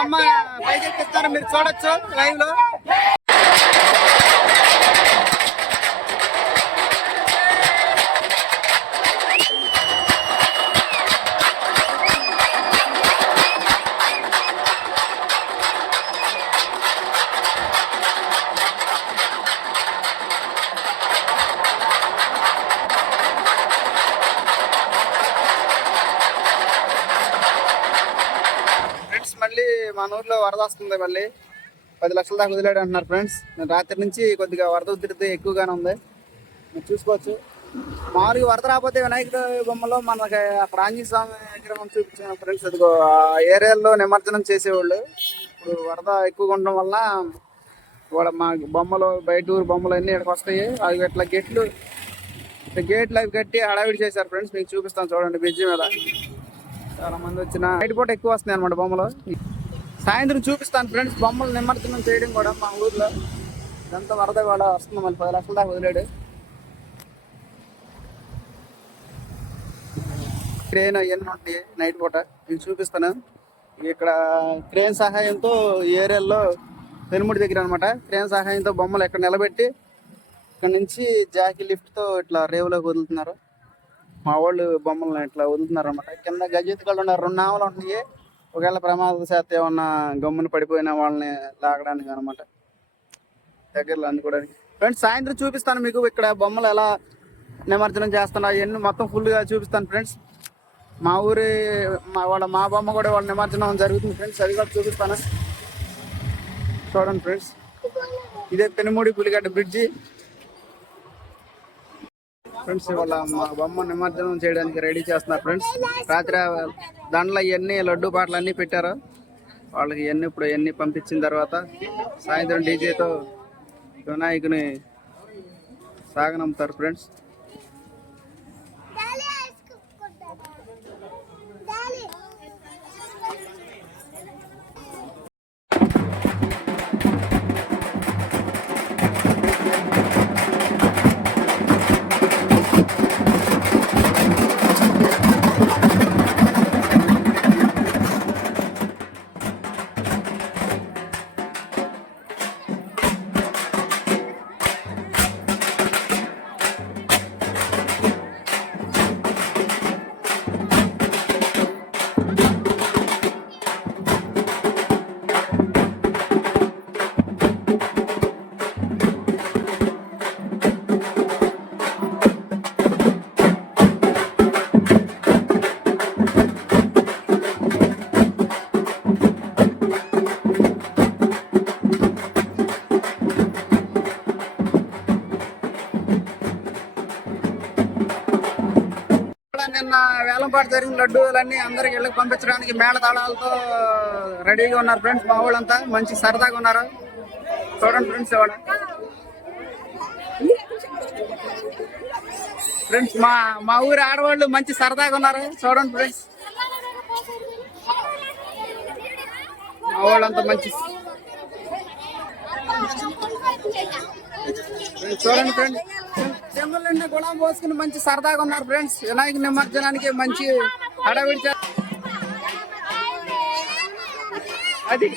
అమ్మ పైకి ఎక్కిస్తారు, మీరు చూడొచ్చు లైవ్ లో. మళ్ళీ మన ఊర్లో వరద వస్తుంది. మళ్ళీ 10 లక్షల దాకా వదిలేడు అంటున్నారు ఫ్రెండ్స్. రాత్రి నుంచి కొద్దిగా వరద ఉధృతి ఎక్కువగానే ఉంది, మీరు చూసుకోవచ్చు. మామూలుగా వరద రాకపోతే వినాయకుడు బొమ్మలో మనకి అక్కడ ఆంజనేయ స్వామి విగ్రహం చూపించాను ఫ్రెండ్స్. అదిగో ఆ ఏరియాలో నిమజ్జనం చేసేవాళ్ళు. ఇప్పుడు వరద ఎక్కువగా ఉండడం వల్ల మా బొమ్మలు, బయట ఊరు బొమ్మలు అన్నీ ఇక్కడికి వస్తాయి. అవి ఇట్లా గేట్లు అవి కట్టి హడావిడి చేశారు ఫ్రెండ్స్. మీకు చూపిస్తాను చూడండి. బ్రిడ్జి మీద చాలా మంది వచ్చిన నైట్ పూట ఎక్కువ వస్తున్నాయి అనమాట బొమ్మలు. సాయంత్రం చూపిస్తాను ఫ్రెండ్స్ బొమ్మలు నిమజ్జనం చేయడం కూడా మా ఊర్లో. ఇదంతా వరద కూడా వస్తుంది. మళ్ళీ 10 లక్షల దాకా వదిలేడు. క్రేన్ అవన్నీ ఉంటాయి నైట్ పూట, మీకు చూపిస్తాను. ఇక్కడ క్రేన్ సహాయంతో ఏరియాలో పెనుముడి దగ్గర అనమాట, క్రేన్ సహాయంతో బొమ్మలు ఇక్కడ నిలబెట్టి ఇక్కడ నుంచి జాకీ లిఫ్ట్తో ఇట్లా రేవులోకి వదులుతున్నారు. మా వాళ్ళు బొమ్మలను ఇట్లా వదులుతున్నారు అనమాట. కింద గజెత్తుకలు ఉన్నారు, 2 నావలు ఉంటున్నాయి. ఒకవేళ ప్రమాదవశాత్తు ఏమన్నా గమ్మున పడిపోయిన వాళ్ళని లాగడానికి అనమాట, దగ్గరలో అందుకోవడానికి. ఫ్రెండ్స్ సాయంత్రం చూపిస్తాను మీకు ఇక్కడ బొమ్మలు ఎలా నిమజ్జనం చేస్తున్నారు అవన్నీ మొత్తం ఫుల్గా చూపిస్తాను ఫ్రెండ్స్. మా ఊరి మా బొమ్మ కూడా వాళ్ళ నిమజ్జనం జరుగుతుంది ఫ్రెండ్స్, అది కూడా చూపిస్తాను చూడండి ఫ్రెండ్స్. ఇదే పెనుముడి పులిగడ్డ బ్రిడ్జి ఫ్రెండ్స్. ఇవాళ మా బొమ్మ నిమజ్జనం చేయడానికి రెడీ చేస్తున్నారు ఫ్రెండ్స్. రాత్రి దండలు ఇవన్నీ లడ్డు పాటలు అన్నీ పెట్టారు వాళ్ళకి. ఇవన్నీ పంపించిన తర్వాత సాయంత్రం డీజేతో వినాయకుని సాగనంపుతారు ఫ్రెండ్స్. నిన్న వేలంపాటు జరిగిన లడ్డూలన్నీ అందరికి ఇళ్ళకి పంపించడానికి మేళ తాళాలతో రెడీగా ఉన్నారు ఫ్రెండ్స్. మా వాళ్ళంతా మంచి సరదాగా ఉన్నారు చూడండి ఫ్రెండ్స్. ఇవాళ ఫ్రెండ్స్ మా ఊరి ఆడవాళ్ళు మంచి సరదాగా ఉన్నారు చూడండి ఫ్రెండ్స్. మా వాళ్ళంతా మంచి చూడండి ఫ్రెండ్స్. చెంబులన్నీ గులాం పోసుకుని మంచి సరదాగా ఉన్నారు ఫ్రెండ్స్. వినాయక నిమజ్జనానికి మంచి హడావిడి అది.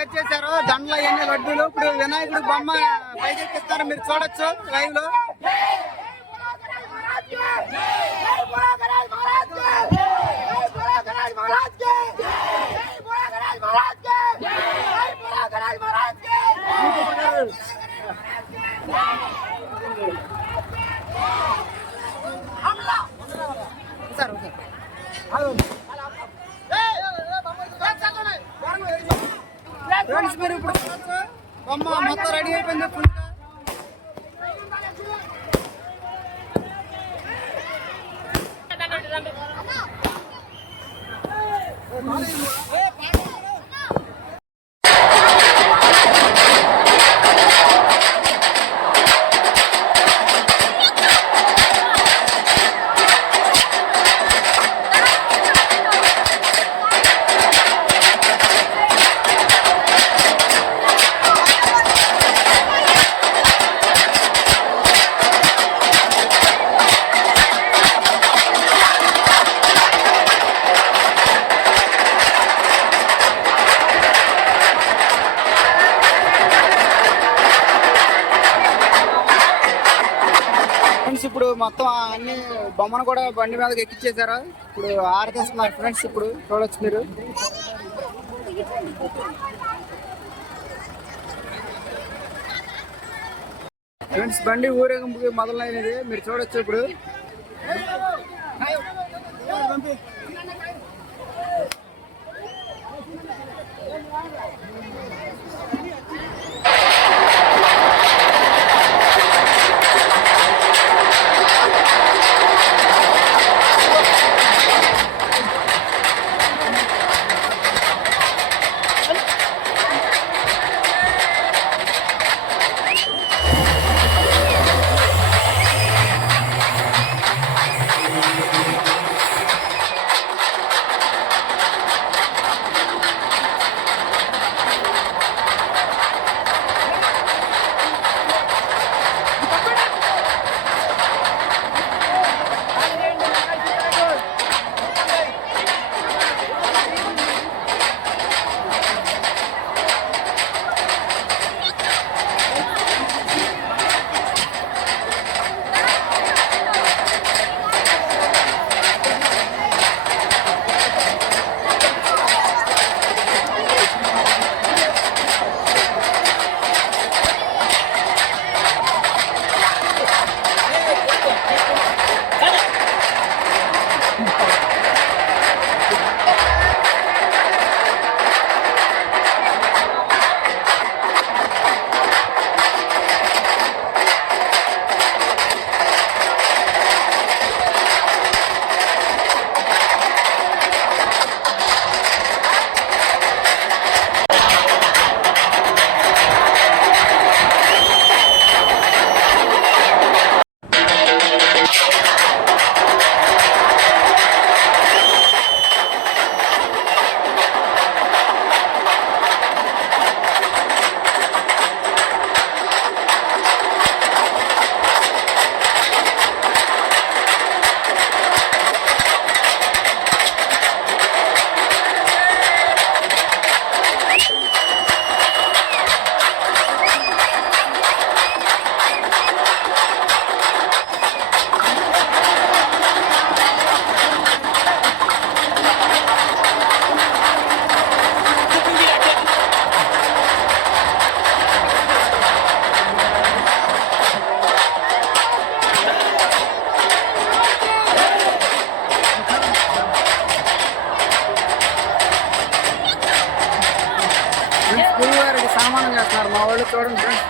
చేర్చేశారు దండలు అవన్నీ లడ్డూలు. ఇప్పుడు వినాయకుడు బొమ్మ పైకి ఎక్కిస్తారు, మీరు చూడొచ్చు లైవ్ లో. ఫ్రెండ్స్ మీరు ఇప్పుడు బొమ్మ మొత్తం రెడీ అయిపోయింది ఫుల్ గా. ఇప్పుడు మొత్తం అన్ని బొమ్మను కూడా బండి మీదకి ఎక్కించేశారు. ఇప్పుడు ఆరతేస్తున్నారు ఫ్రెండ్స్, ఇప్పుడు చూడొచ్చు మీరు. ఫ్రెండ్స్ బండి ఊరేగింపుకి మొదలైనది మీరు చూడొచ్చు ఇప్పుడు. సన్మానం చేస్తున్నారు మా వాళ్ళు, చూడండి ఫ్రెండ్స్.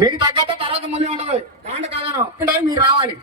మీకు తగ్గట్టే తర్వాత మళ్ళీ ఉండదు. కాండి కాదను టైం మీరు రావాలి.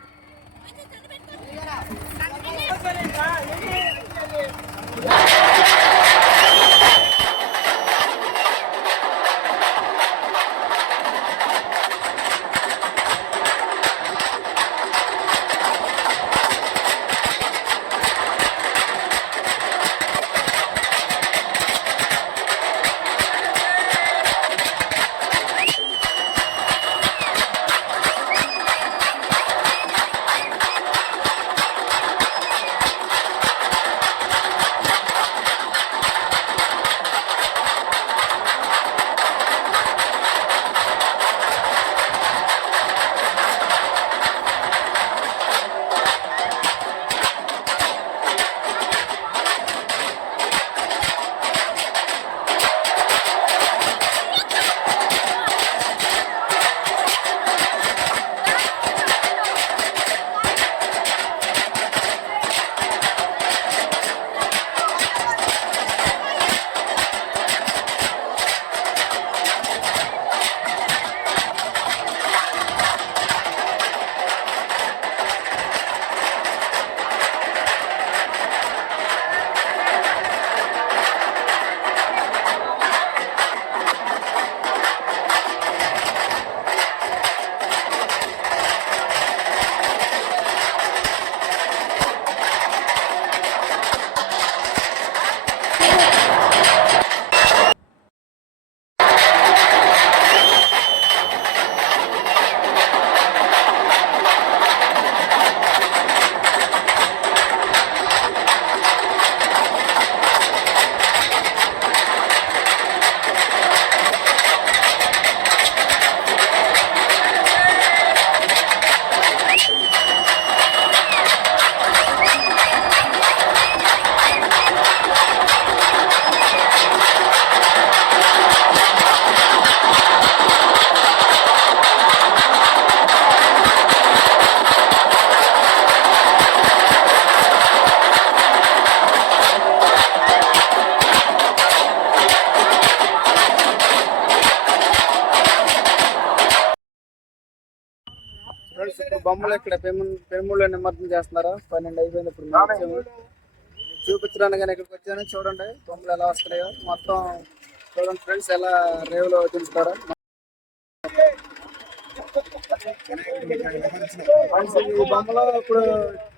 ఫ్రెండ్స్ ఇప్పుడు బొమ్మలు ఇక్కడ పెనుముళ్ళు నిమజ్జనం చేస్తున్నారు. 12 అయిపోయింది. ఇప్పుడు మేము చూపించడానికి కానీ ఇక్కడికి వచ్చాను. చూడండి బొమ్మలు ఎలా వస్తున్నాయో మొత్తం చూడండి ఫ్రెండ్స్, ఎలా రేవులో దించుతారో. ఈ బొమ్మలో ఇప్పుడు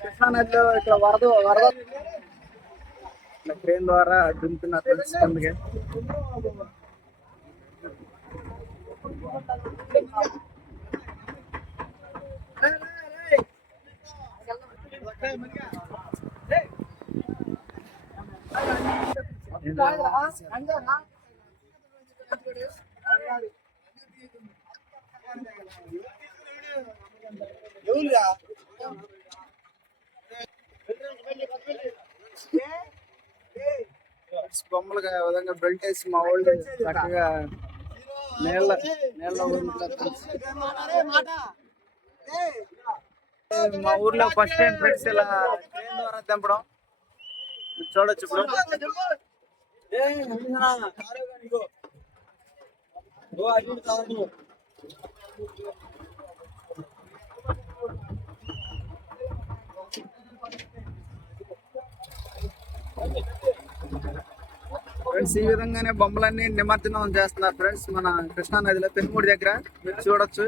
కృష్ణా నదిలో ఇక్కడ వరద ట్రైన్ ద్వారా దింపుతున్నారు ఫ్రెండ్స్. అందుకే బొమ్మలుగా విధంగా బెల్ట్ వేసి మా వాళ్ళు చక్కగా నీళ్ళ మా ఊర్లో ఫస్ట్ టైం ఫ్రెండ్స్ ఇలా ట్రైన్ ద్వారా దింపడం చూడొచ్చు. ఇప్పుడు ఫ్రెండ్స్ ఈ విధంగానే బొమ్మలన్నీ నిమజ్జనం చేస్తున్నారు ఫ్రెండ్స్ మన కృష్ణా నదిలో పెనుమూడి దగ్గర. మీరు చూడొచ్చు.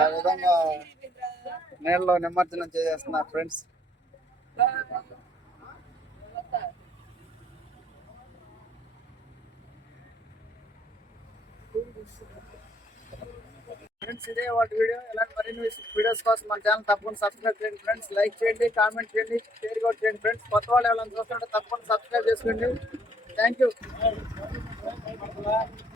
ఆ విధంగా నీళ్ళలో నిమజ్జనం చేస్తున్నారు ఫ్రెండ్స్. ఫ్రెండ్స్ ఇదే వాటి వీడియో. ఇలాంటి మరిన్ని వీడియోస్ కోసం మన ఛానల్ తప్పకుండా సబ్స్క్రైబ్ చేయండి ఫ్రెండ్స్. లైక్ చేయండి, కామెంట్ చేయండి, షేర్ కూడా చేయండి ఫ్రెండ్స్. కొత్త వాళ్ళు ఎవరైనా చూస్తుంటే తప్పకుండా సబ్స్క్రైబ్ చేసుకోండి. Thank you.